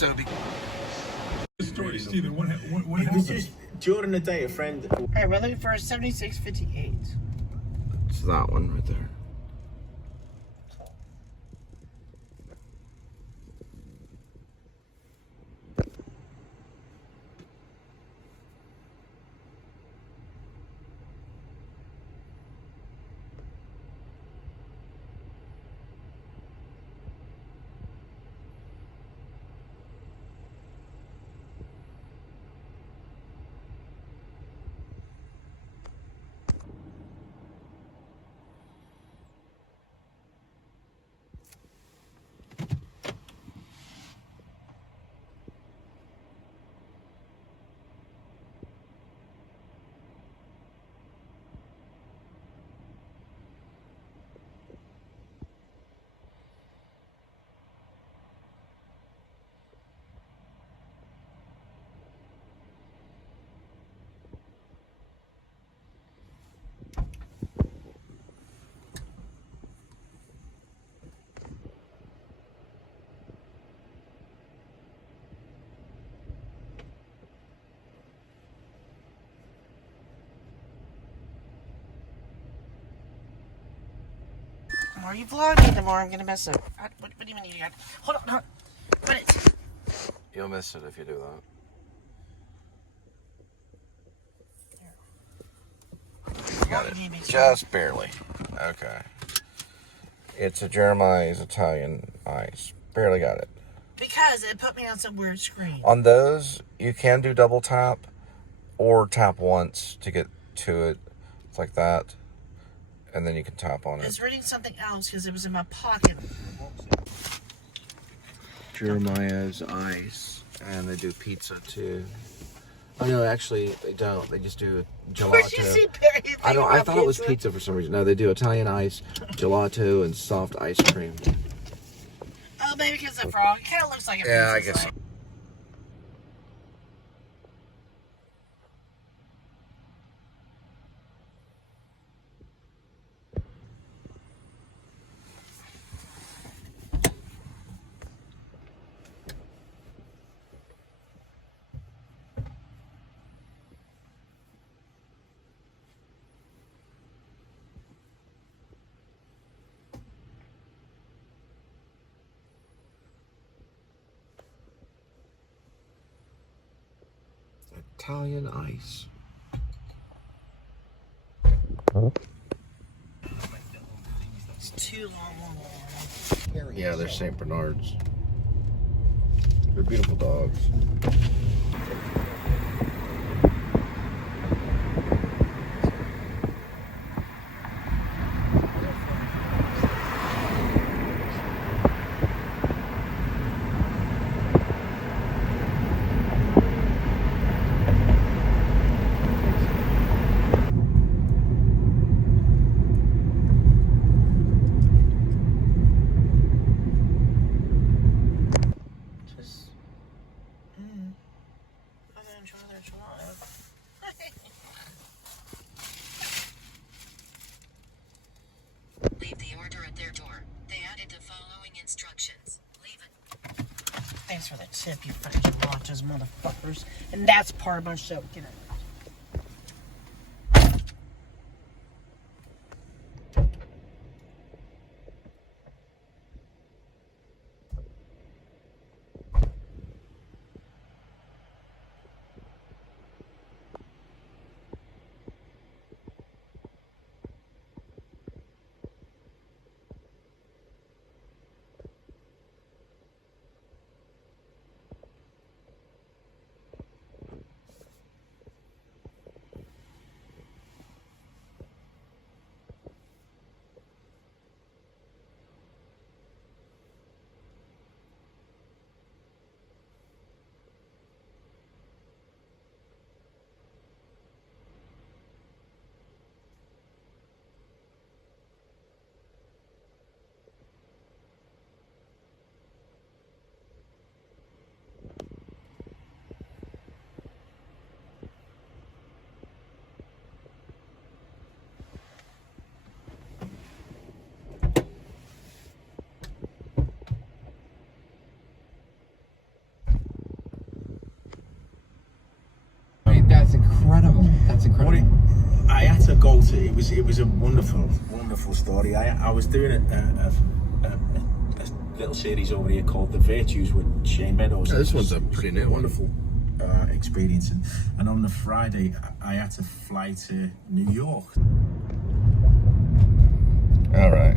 So Story, Steven, what It's just Jordan a day, a friend. Alright, we're looking for a 7658. it's that one right there. The more you vlog, the more I'm gonna mess up. What do you mean you got? Hold on. Put it. You'll miss it if you do that. You got it. Just barely. Okay. It's a Jeremiah's Italian Ice. Barely got it. Because it put me on some weird screen. On those, you can do double tap or tap once to get to it. It's like that. And then you can tap on I it. was reading something else because it was in my pocket. Jeremiah's Ice. And they do pizza too. Oh no, actually they don't. They just do gelato. I thought it was pizza for some reason. No, they do Italian ice, gelato, and soft ice cream. Oh, maybe because the frog. It kind of looks like a pizza. Yeah, I guess so. Italian ice. It's too long. Yeah, they're St. Bernards. They're beautiful dogs. Leave the order at their door. They added the following instructions. Leave it. Thanks for the tip, you fucking gelatos, motherfuckers. And that's part of my show. Get out. What I had to go to. It was a wonderful story. I was doing a little series over here called The Virtues with Shane Meadows. Yeah, this one's a pretty new one. Wonderful experience, and on the Friday I had to fly to New York. All right.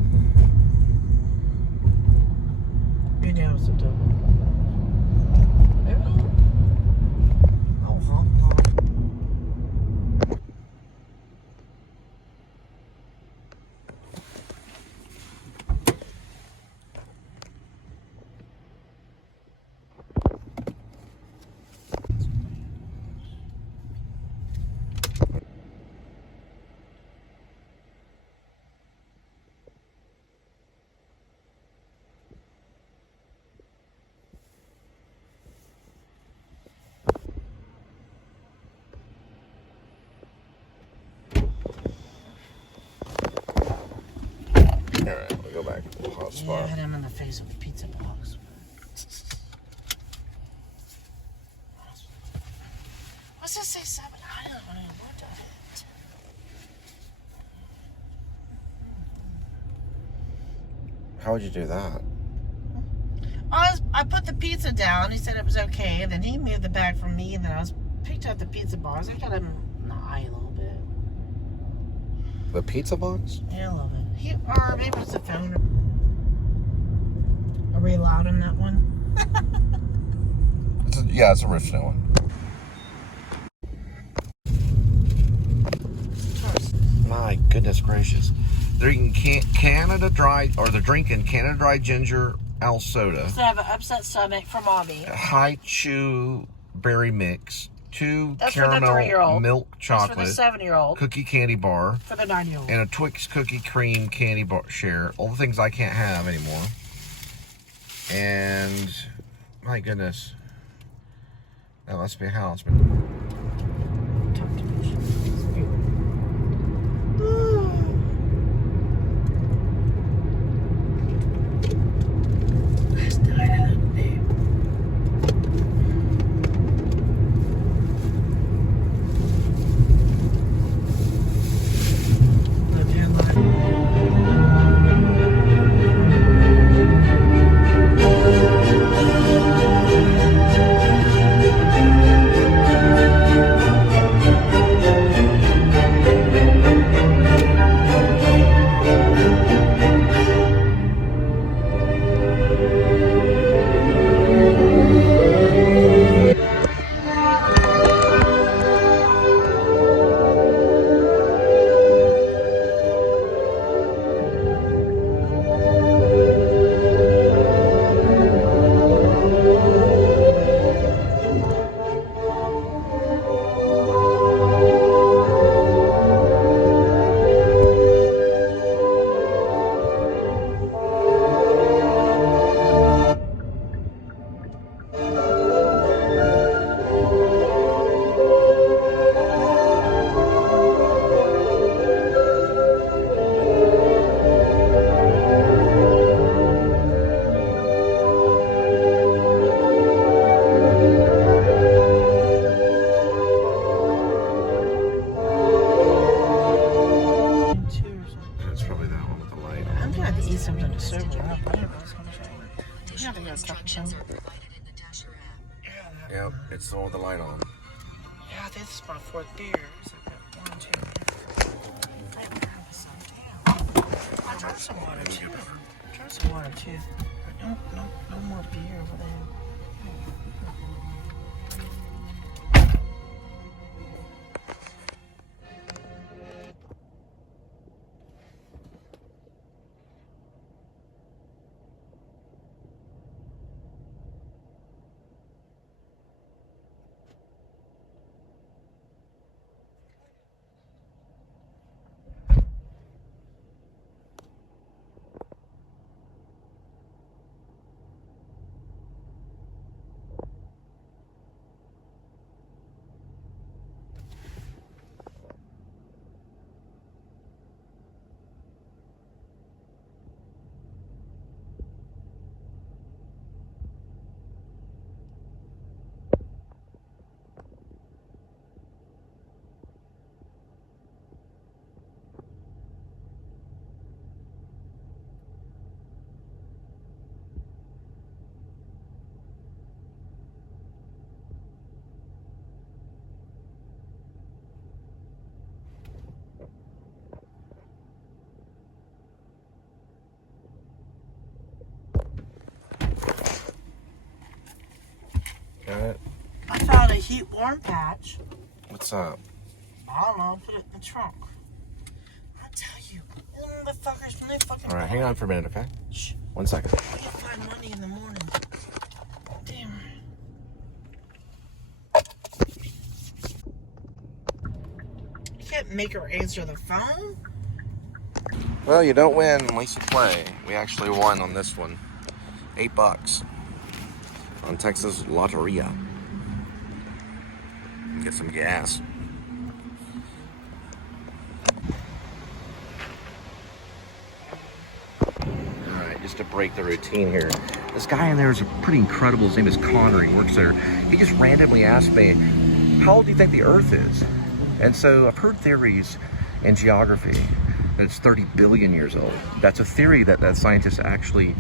Maybe I was a double. Oh, honk, honk. All right, we go back to the hot Yeah, spot. I hit him in the face with a pizza box. What's this say? 7 Island? What the heck? How would you do that? I put the pizza down. He said it was okay, and then he moved the bag from me, and then I picked up the pizza box. I got him in the eye a little bit. The pizza box? Yeah, a little bit. Or maybe it's the phone. Are we allowed in that one? Yeah, it's a original one. My goodness gracious. They're eating Canada Dry, or they're drinking Canada Dry Ginger Ale Soda. So I have an upset stomach for mommy. High Chew Berry Mix. 2 That's for the caramel 3-year-old. milk chocolate. That's for the 7-year-old. Cookie candy bar. For the 9-year-old. And a Twix cookie cream candy bar share. All the things I can't have anymore. And my goodness. That must be a house. Something to serve her up. I don't know what's going to say. You have to go stuff Instructions are provided in the Dasher app. Yep, it's all the light on. Yeah, I think this is my 4th beer. So I've got 1, 2. I don't have some. I drank some water too. Drank some water too. No more beer over there. Got it? I found a heat-warm patch. What's up? I don't know. Put it in the trunk. I'll tell you. Motherfuckers, when they fucking... All right, hang on for a minute, okay? Shh. 1 second. We can find money in the morning. Damn. You can't make her answer the phone? Well, you don't win unless you play. We actually won on this one. $8 on Texas Lotteria. Get some gas. Alright, just to break the routine here. This guy in there is pretty incredible. His name is Connor. He works there. He just randomly asked me, how old do you think the Earth is? And so I've heard theories in geography that it's 30 billion years old. That's a theory that scientists actually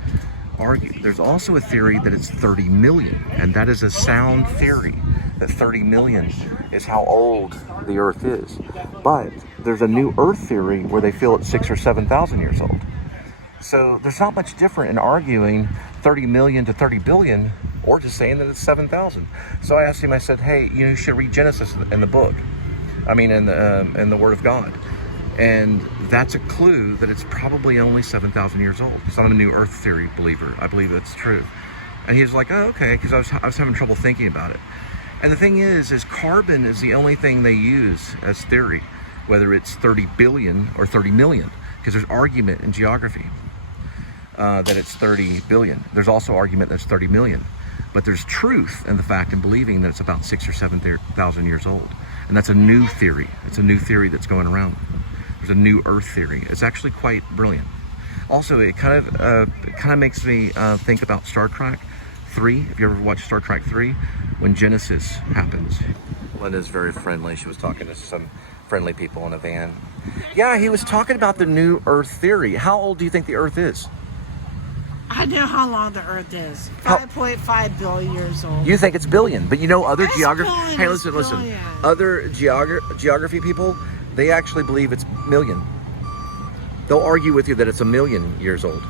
argue. There's also a theory that it's 30 million, and that is a sound theory, that 30 million is how old the Earth is. But there's a new Earth theory where they feel it's 6,000 or 7,000 years old. So there's not much different in arguing 30 million to 30 billion or just saying that it's 7,000. So I asked him, I said, hey, you should read Genesis in the book. I mean, in the Word of God. And that's a clue that it's probably only 7,000 years old. Because I'm a new Earth theory believer. I believe that's true. And he was like, oh, okay, because I was having trouble thinking about it. And the thing is carbon is the only thing they use as theory, whether it's 30 billion or 30 million, because there's argument in geography that it's 30 billion. There's also argument that it's 30 million. But there's truth in the fact and believing that it's about 6,000 or 7,000 years old. And that's a new theory. It's a new theory that's going around. There's a new Earth theory. It's actually quite brilliant. Also, it kind of makes me think about Star Trek 3. If you ever watched Star Trek 3, when Genesis happens. Linda's very friendly. She was talking to some friendly people in a van. Yeah, he was talking about the new Earth theory. How old do you think the Earth is? I know how long the Earth is. 5.5 billion years old. You think it's billion, but you know other geography. Billion, Hey, listen. billion. Other geography people, they actually believe it's million. They'll argue with you that it's 1 million years old,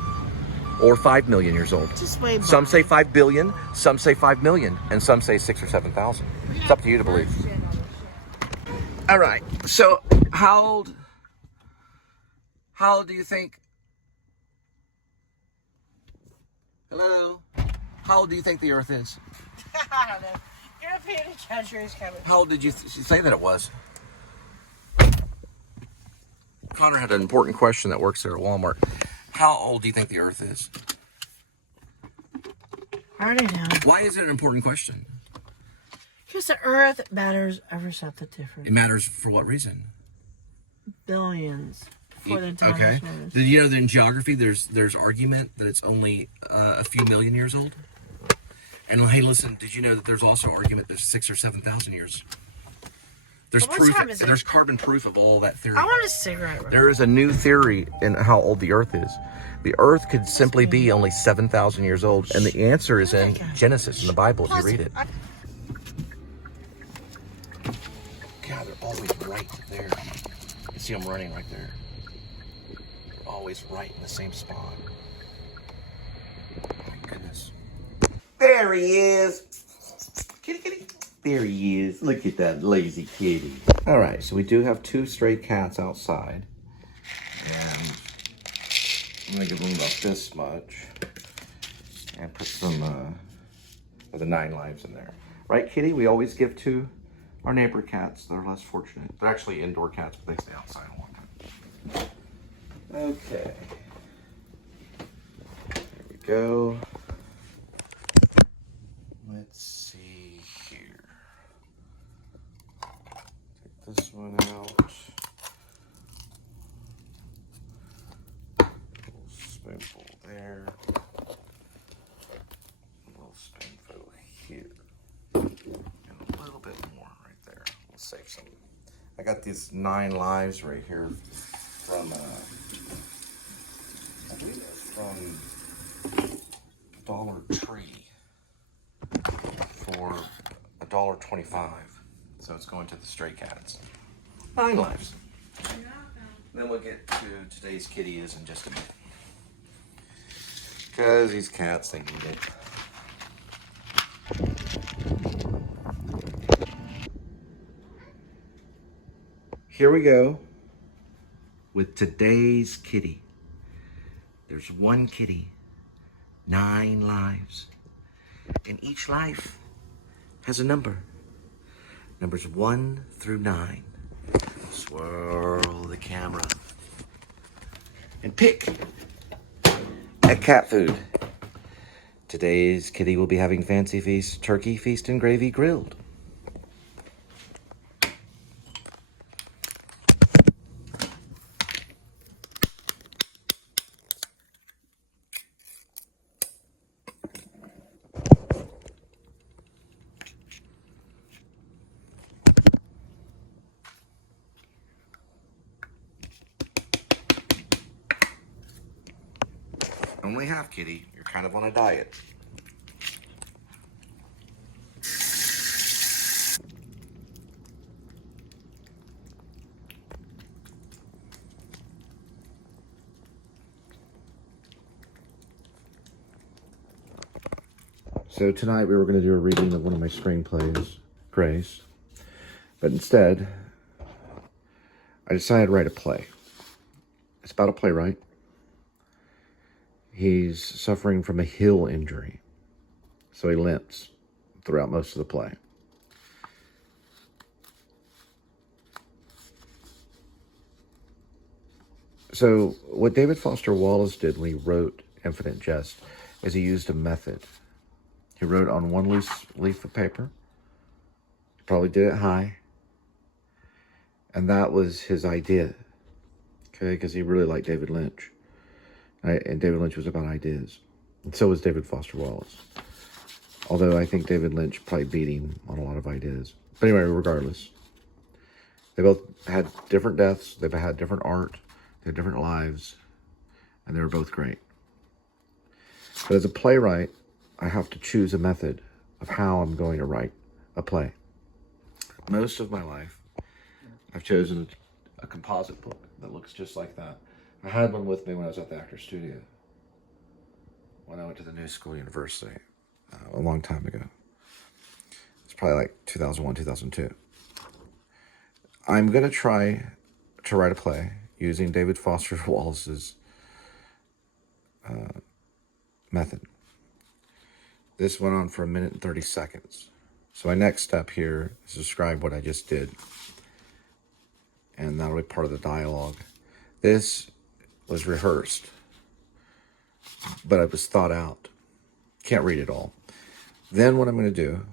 or 5 million years old. Just way back. Some say 5 billion, some say 5 million, and some say 6,000 or 7,000. It's up to you to believe. All right. So, how old do you think? Hello. How old do you think the Earth is? I don't know. European countries coming. How old did you say that it was? Connor had an important question that works there at Walmart. How old do you think the Earth is? I don't know. Why is it an important question? Because the Earth matters ever something different. It matters for what reason? Billions. For the time Okay. matters. Did you know that in geography there's argument that it's only a few million years old? And hey, listen, did you know that there's also argument that it's 6,000 or 7,000 years? There's What proof. time is it? There's carbon proof of all that theory. I want a cigarette. There is a new theory in how old the Earth is. The Earth could simply be only 7,000 years old, and the answer is in Genesis in the Bible if you read it. God, they're always right there. You see them running right there. They're always right in the same spot. My goodness. There he is. Kitty, kitty. There he is. Look at that lazy kitty. All right, so we do have 2 stray cats outside. And I'm gonna give them about this much. And put some of the 9 lives in there. Right, kitty? We always give to our neighbor cats. They're less fortunate. They're actually indoor cats, but they stay outside a long time. Okay. There we go. Let's see here. Take this one out. Little spoonful there. A little spoonful here. And a little bit more right there. We'll save some. I got these 9 lives right here from, I believe it was from Dollar Tree for $1.25. So it's going to the stray cats. 9 lives. Then we'll get to today's kitties in just a minute. Because these cats, they need it. here we go with today's kitty. There's one kitty, 9 lives, and each life has a number. Numbers 1 through 9. Swirl the camera and pick at cat food. Today's kitty will be having Fancy Feast, turkey feast, and gravy grilled. Only half, kitty. You're kind of on a diet. So tonight we were going to do a reading of one of my screenplays, Grace. But instead, I decided to write a play. It's about a playwright. He's suffering from a heel injury, so he limps throughout most of the play. So what David Foster Wallace did when he wrote Infinite Jest is he used a method. He wrote on one loose leaf of paper. He probably did it high. And that was his idea. Okay, because he really liked David Lynch. And David Lynch was about ideas. And so was David Foster Wallace. Although I think David Lynch probably beat him on a lot of ideas. But anyway, regardless. They both had different deaths. They've had different art. They had different lives. And they were both great. But as a playwright, I have to choose a method of how I'm going to write a play. Most of my life, I've chosen a composite book that looks just like that. I had one with me when I was at the Actors Studio, when I went to the New School University a long time ago. It's probably like 2001, 2002. I'm going to try to write a play using David Foster Wallace's method. This went on for 1 minute and 30 seconds. So my next step here is to describe what I just did. And that'll be part of the dialogue. This was rehearsed, but it was thought out. Can't read it all. Then what I'm going to do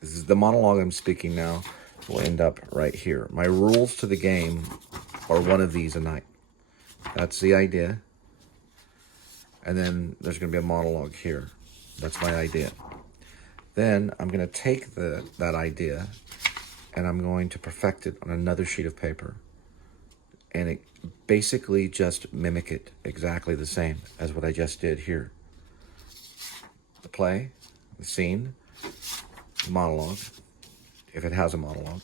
is the monologue I'm speaking now will end up right here. My rules to the game are one of these a night. That's the idea. And then there's going to be a monologue here. That's my idea. Then I'm going to take that idea and I'm going to perfect it on another sheet of paper. And it basically just mimic it exactly the same as what I just did here. The play, the scene, the monologue, if it has a monologue.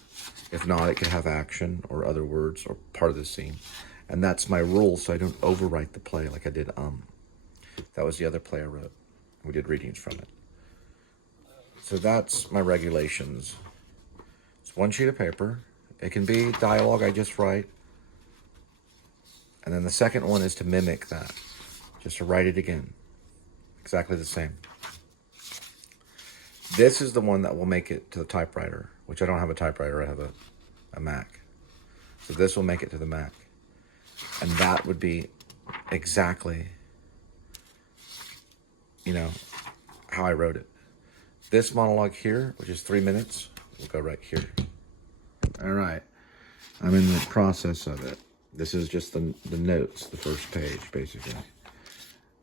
If not, it could have action or other words or part of the scene. And that's my rule, so I don't overwrite the play like I did That was the other play I wrote. We did readings from it. So that's my regulations. It's one sheet of paper. It can be dialogue I just write. And then the second one is to mimic that. Just to write it again. Exactly the same. This is the one that will make it to the typewriter, which I don't have a typewriter, I have a Mac. So this will make it to the Mac. And that would be exactly, how I wrote it. This monologue here, which is 3 minutes, will go right here. All right. I'm in the process of it. This is just the notes, the first page, basically.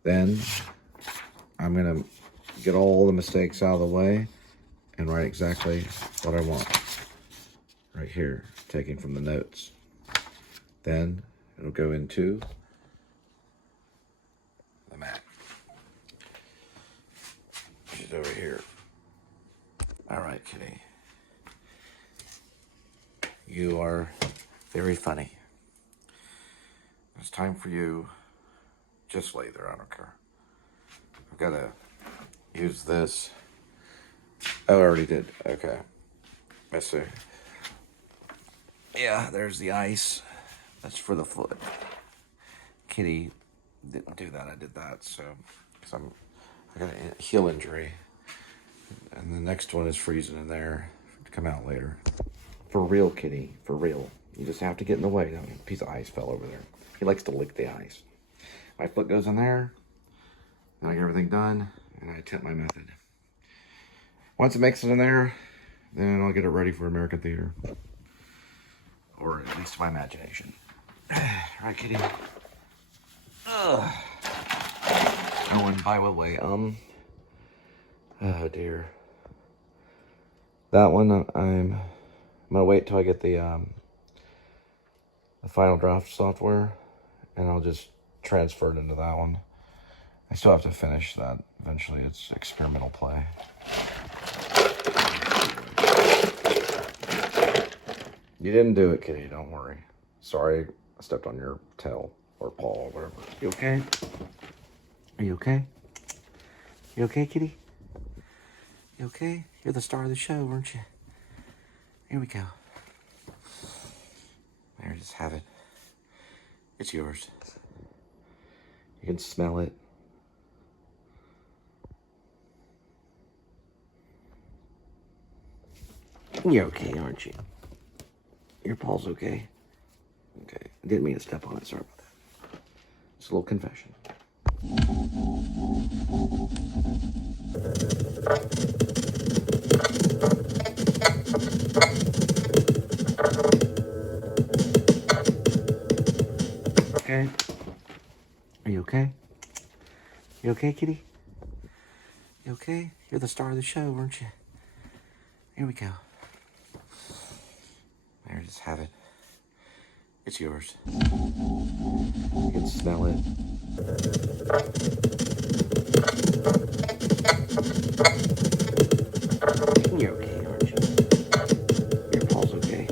Then I'm going to get all the mistakes out of the way and write exactly what I want. Right here, taking from the notes. Then it'll go into the Mac. She's over here. All right, kitty. You are very funny. It's time for you. Just lay there, I don't care. I've got to use this. Oh, I already did. Okay. Let's see. Yeah, there's the ice. That's for the foot. Kitty didn't do that. I did that, so because I got a heel injury, and the next one is freezing in there to come out later. For real, Kitty, for real. You just have to get in the way. A piece of ice fell over there. He likes to lick the ice. My foot goes in there, and I get everything done, and I attempt my method. Once it makes it in there, then I'll get it ready for American theater. Or at least my imagination. Right, Kitty? Ugh. Oh, and by the way, oh dear. That one, I'm gonna wait till I get the Final Draft software, and I'll just transfer it into that one. I still have to finish that eventually. It's experimental play. You didn't do it, Kitty. Don't worry. Sorry, I stepped on your tail or paw or whatever. You okay? Are you okay? You okay, Kitty? You okay? You're the star of the show, weren't you? Here we go. There, just have it. It's yours. You can smell it. You're okay, aren't you? Your paw's okay? Okay. I didn't mean to step on it. Sorry about that. It's a little confession. Okay. Are you okay? You okay, Kitty? You okay? You're the star of the show, weren't you? Here we go. There, just have it. It's yours. You can smell it. You're okay, aren't you? Your paw's okay.